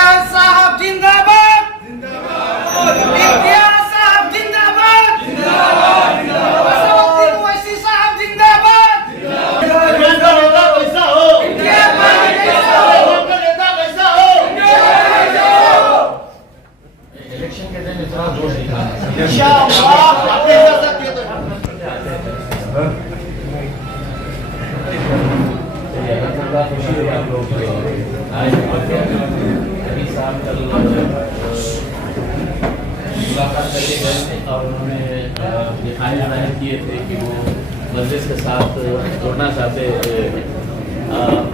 इम्तियाज साहब जिंदाबाद, इम्तियाज साहब जिंदाबाद, असदुद्दीन ओवैसी साहब जिंदाबाद। नेता कैसा हो, इम्तियाज भाई कैसा हो, नेता कैसा हो। इलेक्शन के दिन इतना जोश दिखा इंशाअल्लाह आपने इजाजत दिया तो खुशी हुई आप लोग आए अभी साहब कल मुलाकात करके गए थे और उन्होंने ये ख्याल जाहिर किए थे कि वो मजलिस के साथ जुड़ना चाहते हैं।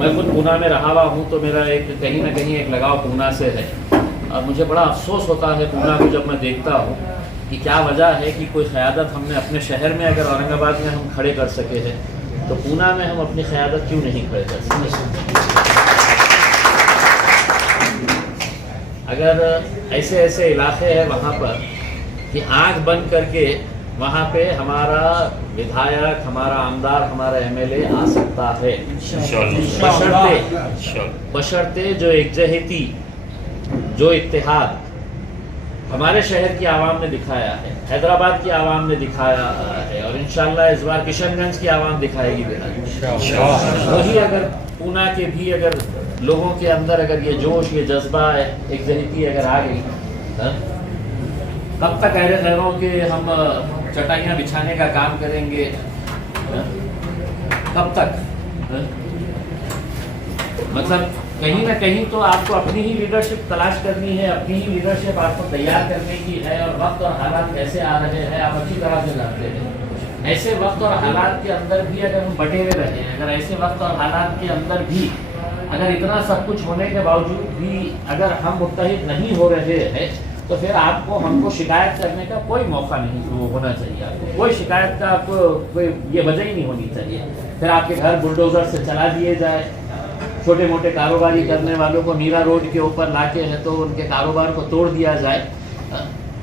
मैं खुद पूना में रहा हुआ हूँ तो मेरा एक कहीं ना कहीं एक लगाव पूना से है और मुझे बड़ा अफसोस होता है पूना को जब मैं देखता हूँ कि क्या वजह है कि कोई क़यादत हमने अपने शहर में अगर औरंगाबाद में हम खड़े कर सके हैं तो पूना में हम अपनी क़यादत क्यों नहीं खड़े कर सकते। अगर ऐसे ऐसे इलाके हैं वहाँ पर कि आँख बंद करके वहाँ पे हमारा विधायक, हमारा आमदार, हमारा एमएलए आ सकता है बशर्ते जो एकजहती, जो इत्तेहाद हमारे शहर की आवाम ने दिखाया है, हैदराबाद की आवाम ने दिखाया है और इंशाल्लाह इस बार किशनगंज की आवाम दिखाएगी। वही अगर पूना के भी अगर लोगों के अंदर अगर ये जोश, ये जज्बा, एकजहती अगर आ गई, तब तक अहले खैरों के हम चटाइयाँ बिछाने का काम करेंगे, कब तक? मतलब कहीं ना कहीं तो आपको अपनी ही लीडरशिप तलाश करनी है, अपनी ही लीडरशिप आपको तैयार करने की है और वक्त और हालात कैसे आ रहे हैं आप अच्छी तरह से जानते हैं। ऐसे वक्त और हालात के अंदर भी अगर हम बटे हुए रहे, अगर ऐसे वक्त और हालात के अंदर भी अगर इतना सब कुछ होने के बावजूद भी अगर हम मुत्तहिद नहीं हो रहे हैं तो फिर आपको हमको शिकायत करने का कोई मौका नहीं होना चाहिए। आपको कोई शिकायत का आपको कोई ये वजह ही नहीं होनी चाहिए। फिर आपके घर बुलडोजर से चला दिए जाए, छोटे मोटे कारोबारी करने वालों को मीरा रोड के ऊपर लाके है तो उनके कारोबार को तोड़ दिया जाए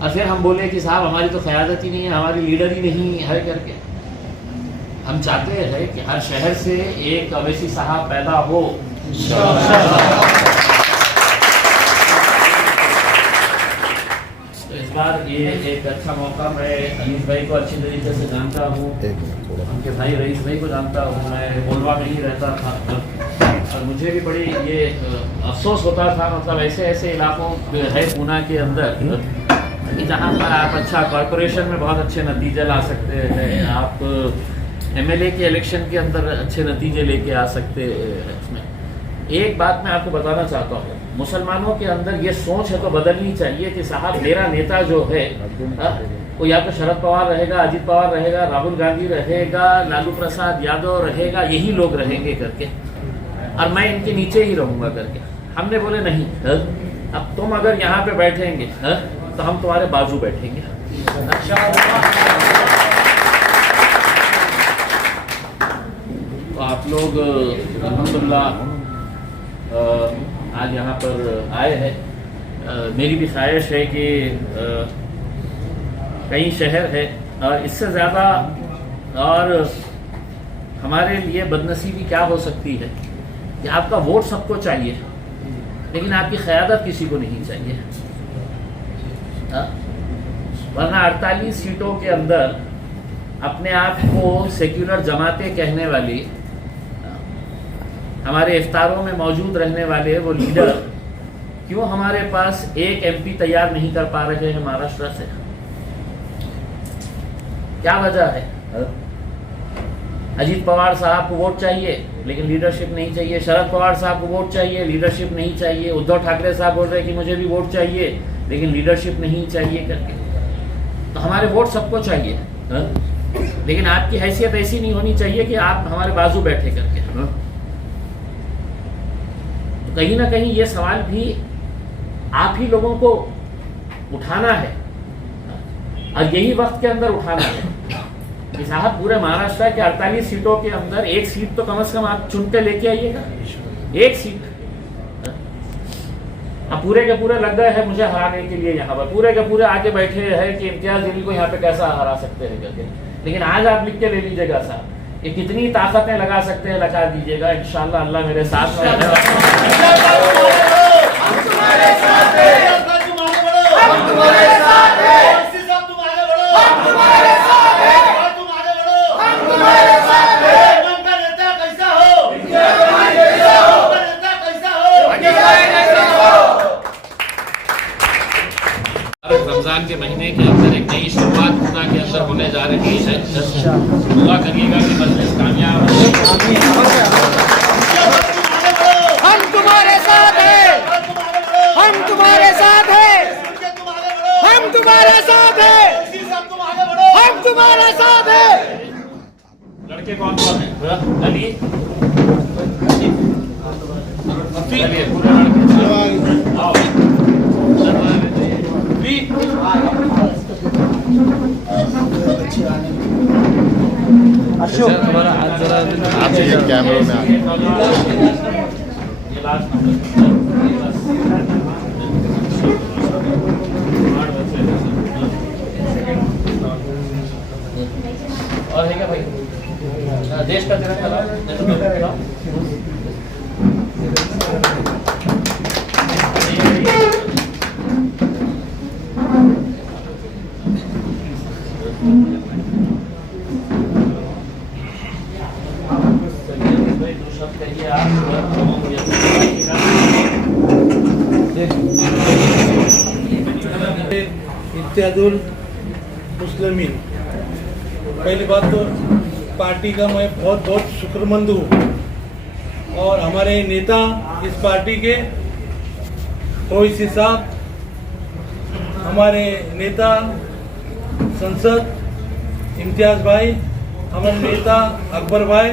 और फिर हम बोले कि साहब हमारी तो क़यादत ही नहीं है, हमारी लीडर ही नहीं है करके। हम चाहते हैं कि हर शहर से एक अवैसी साहब पैदा हो। तो इस बार ये एक अच्छा मौका, मैं अनीस भाई को अच्छी तरीके से जानता हूँ, उनके भाई रईस भाई को जानता हूँ, मैं बोलवा में ही रहता था और मुझे भी बड़ी ये अफसोस होता था, मतलब ऐसे ऐसे इलाकों है पूना के अंदर कि जहाँ पर आप अच्छा कॉरपोरेशन में बहुत अच्छे नतीजे ला सकते हैं, आप एमएलए के इलेक्शन के अंदर अच्छे नतीजे लेके आ सकते हैं। उसमें एक बात मैं आपको बताना चाहता हूँ, मुसलमानों के अंदर ये सोच है तो बदलनी चाहिए कि साहब मेरा नेता जो है वो या तो शरद पवार रहेगा, अजीत पवार रहेगा, राहुल गांधी रहेगा, लालू प्रसाद यादव रहेगा, यही लोग रहेंगे करके और मैं इनके नीचे ही रहूंगा करके। हमने बोले नहीं, अब तुम अगर यहाँ पे बैठेंगे तो हम तुम्हारे बाजू बैठेंगे। तो आप लोग अल्हम्दुलिल्लाह आज यहाँ पर आए हैं। मेरी भी ख्वाहिश है कि कई शहर है और इससे ज़्यादा और हमारे लिए बदनसीबी क्या हो सकती है कि आपका वोट सबको चाहिए लेकिन आपकी क़यादत किसी को नहीं चाहिए। वरना 48 सीटों के अंदर अपने आप को सेक्युलर जमातें कहने वाली, हमारे इफ्तारों में मौजूद रहने वाले वो लीडर क्यों हमारे पास एक एमपी तैयार नहीं कर पा रहे हैं महाराष्ट्र से? क्या वजह है? अजीत पवार साहब को वोट चाहिए लेकिन लीडरशिप नहीं चाहिए, शरद पवार साहब को वोट चाहिए, लीडरशिप नहीं चाहिए, उद्धव ठाकरे साहब बोल रहे हैं कि मुझे भी वोट चाहिए लेकिन लीडरशिप नहीं चाहिए करके। तो हमारे वोट सबको चाहिए लेकिन आपकी हैसियत ऐसी नहीं होनी चाहिए कि आप हमारे बाजू बैठे करके। तो कहीं ना कहीं ये सवाल भी आप ही लोगों को उठाना है और यही वक्त के अंदर उठाना है कि साहब पूरे महाराष्ट्र के 48 सीटों के अंदर एक सीट तो कम से कम आप चुन के लेके आइएगा, एक सीट। अब पूरे के पूरे लग गए हैं मुझे हराने के लिए, यहाँ पर पूरे के पूरे आके बैठे हैं कि इम्तियाज जलील को यहाँ पे कैसा हरा सकते हैं करके। लेकिन आज आप लिख के ले लीजिएगा साहब, ये कितनी ताकतें लगा सकते हैं लगा दीजिएगा, इंशाल्लाह अल्लाह मेरे साथ में है। रमज़ान के महीने के अंदर एक नई शुरुआत खुदा के अंदर होने जा रही है। दुआ करिएगा कि मजलिस कामयाब हो। हम तुम्हारे साथ हैं, हम तुम्हारे साथ हैं, हम तुम्हारे साथ हैं, हम तुम्हारे साथ हैं। लड़के कौन कौन है? अली, चलिए पूरे लड़के आओ। तुम्हारा हाथ जरा आप ये कैमरे में ये लास्ट नंबर। और है क्या भाई? देश का तिरंगा लाओ, देश का तिरंगा लाओ। इत्यादुल मुस्लिमीन। पहली बात तो पार्टी का मैं बहुत बहुत शुक्रमंद हूँ और हमारे नेता इस पार्टी के ओवैसी साहब, हमारे नेता संसद इम्तियाज भाई, हमारे नेता अकबर भाई,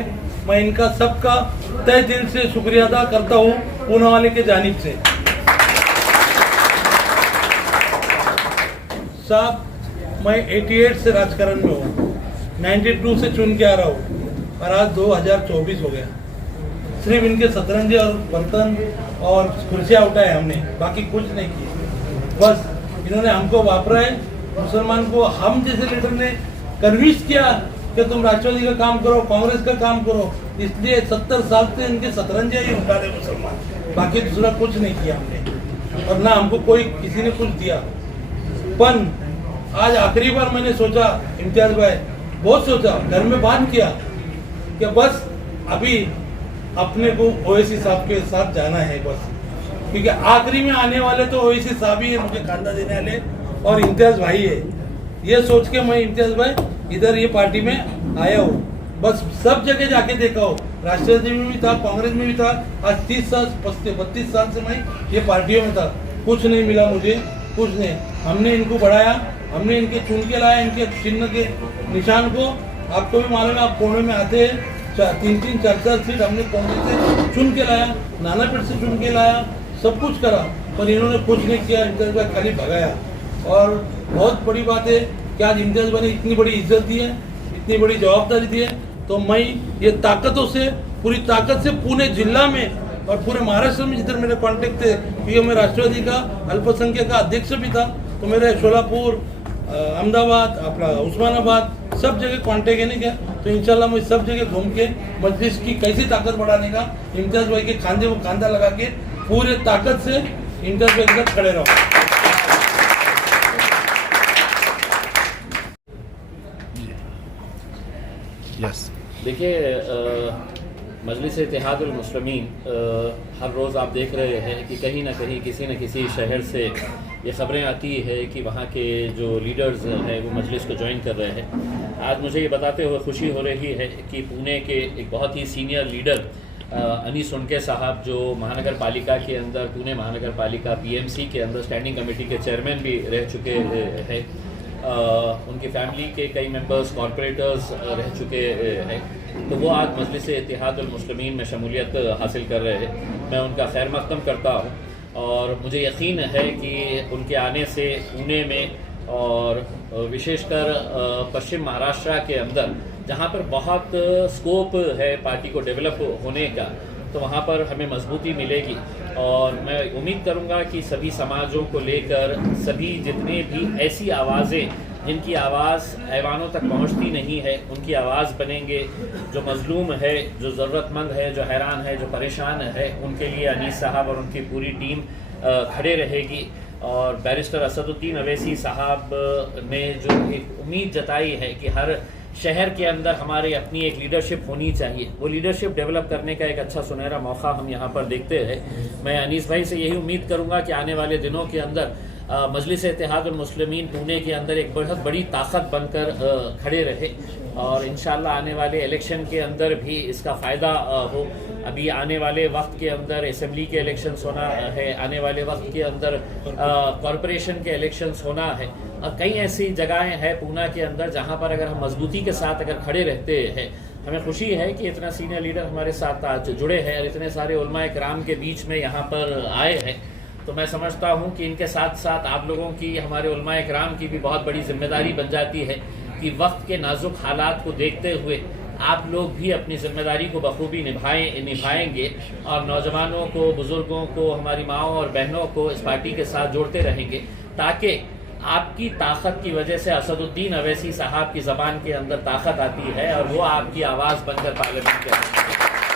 मैं इनका सबका तहे दिल से शुक्रिया अदा करता हूँ पूना वाले के जानिब से। साहब, मैं 88 से राजकारण में हूँ, 92 से चुन के आ रहा हूँ और आज 2024 हो गया। सिर्फ इनके शतरंज और बर्तन और कुर्सियाँ उठाए हमने, बाकी कुछ नहीं किए। बस इन्होंने हमको वापरा है, मुसलमान को हम जैसे लीडर ने कन्विंस किया कि तुम राष्ट्रवादी का काम करो, कांग्रेस का काम करो, इसलिए 70 साल से इनके शतरंजिया ही उठा रहे मुसलमान, बाकी दूसरा कुछ नहीं किया हमने और ना हमको कोई किसी ने कुछ दिया। पर आज आखिरी बार मैंने सोचा, इम्तियाज भाई बहुत सोचा, घर में बात किया कि बस अभी अपने को ओवैसी साहब के साथ जाना है बस, क्योंकि आखिरी में आने वाले तो ओवैसी साहब ही है, मुझे खांदा देने वाले, और इम्तियाज भाई है। ये सोच के मैं इम्तियाज भाई इधर ये पार्टी में आया हूँ। बस सब जगह जाके देखा हो, राष्ट्रवादी में भी था, कांग्रेस में भी था, आज 30 साल 32 साल से मैं ये पार्टियों में था, कुछ नहीं मिला मुझे, कुछ नहीं। हमने इनको बढ़ाया, हमने इनके चुन के लाया, इनके चिन्ह के निशान को। आपको भी मालूम है, आप कोने में आते हैं, 3-3 4-4 सीट हमने कांग्रेस से चुन के लाया, नानापेट से चुन के लाया, सब कुछ करा, पर इन्होंने कुछ नहीं किया, इम्तियाज भाई खाली भगाया। और बहुत बड़ी बात है कि आज इम्तियाज भाई ने इतनी बड़ी इज्जत दी है, इतनी बड़ी जवाबदारी दी है, तो मैं ये ताकतों से, पूरी ताकत से पुणे जिला में और पूरे महाराष्ट्र में जिधर मेरे कांटेक्ट थे, क्योंकि मैं राष्ट्रवादी का अल्पसंख्यक का अध्यक्ष भी था, तो मेरे शोलापुर, अहमदाबाद, अपना उस्मानाबाद, सब जगह कांटेक्ट है नहीं क्या, तो इंशाल्लाह मैं सब जगह घूम के मजलिस की कैसी ताकत बढ़ाने का, इम्तियाज भाई के खांधे को खांधा लगा के पूरे ताकत से इम्तियाज भाई के साथ खड़े रहो। देखिए, मजलिस इत्तेहादुल मुस्लिमीन, हर रोज़ आप देख रहे हैं कि कहीं ना कहीं किसी न किसी शहर से ये ख़बरें आती है कि वहाँ के जो लीडर्स हैं वो मजलिस को ज्वाइन कर रहे हैं। आज मुझे ये बताते हुए खुशी हो रही है कि पुणे के एक बहुत ही सीनियर लीडर अनीस उनके साहब, जो महानगर पालिका के अंदर, पुणे महानगर पालिका PMC के अंदर स्टैंडिंग कमेटी के चेयरमैन भी रह चुके हैं, उनकी फैमिली के कई मेंबर्स कॉरपोरेटर्स रह चुके हैं, तो वो आज मजलिस इत्तेहादुल मुस्लिमीन में शमूलियत हासिल कर रहे हैं। मैं उनका खैर मक़दम करता हूँ और मुझे यकीन है कि उनके आने से पुणे में और विशेषकर पश्चिम महाराष्ट्र के अंदर, जहाँ पर बहुत स्कोप है पार्टी को डेवलप होने का, तो वहाँ पर हमें मजबूती मिलेगी। और मैं उम्मीद करूँगा कि सभी समाजों को लेकर सभी जितने भी ऐसी आवाज़ें जिनकी आवाज़ ऐवानों तक पहुँचती नहीं है, उनकी आवाज़ बनेंगे। जो मजलूम है, जो ज़रूरतमंद है, जो हैरान है, जो परेशान है, उनके लिए अनीस साहब और उनकी पूरी टीम खड़े रहेगी। और बैरिस्टर असदुद्दीन अवैसी साहब ने जो एक उम्मीद जताई है कि हर शहर के अंदर हमारे अपनी एक लीडरशिप होनी चाहिए, वो लीडरशिप डेवलप करने का एक अच्छा सुनहरा मौका हम यहाँ पर देखते हैं। मैं अनीस भाई से यही उम्मीद करूँगा कि आने वाले दिनों के अंदर मजलिस इत्तेहादुल मुस्लिमीन पुणे के अंदर एक बहुत बड़ी ताकत बनकर खड़े रहे और इंशाअल्लाह आने वाले इलेक्शन के अंदर भी इसका फ़ायदा हो। अभी आने वाले वक्त के अंदर असेंबली के इलेक्शंस होना है, आने वाले वक्त के अंदर कॉरपोरेशन के इलेक्शंस होना है और कई ऐसी जगहें हैं पूना के अंदर जहां पर अगर हम मजबूती के साथ अगर खड़े रहते हैं, हमें खुशी है कि इतना सीनियर लीडर हमारे साथ आज जुड़े हैं और इतने सारे उलमा इकराम के बीच में यहाँ पर आए हैं। तो मैं समझता हूँ कि इनके साथ साथ आप लोगों की, हमारे उलमा इकराम की भी बहुत बड़ी जिम्मेदारी बन जाती है कि वक्त के नाजुक हालात को देखते हुए आप लोग भी अपनी जिम्मेदारी को बखूबी निभाएंगे और नौजवानों को, बुजुर्गों को, हमारी माओं और बहनों को इस पार्टी के साथ जोड़ते रहेंगे ताकि आपकी ताकत की वजह से असदुद्दीन अवैसी साहब की ज़बान के अंदर ताकत आती है और वो आपकी आवाज़ बनकर पार्लियामेंट के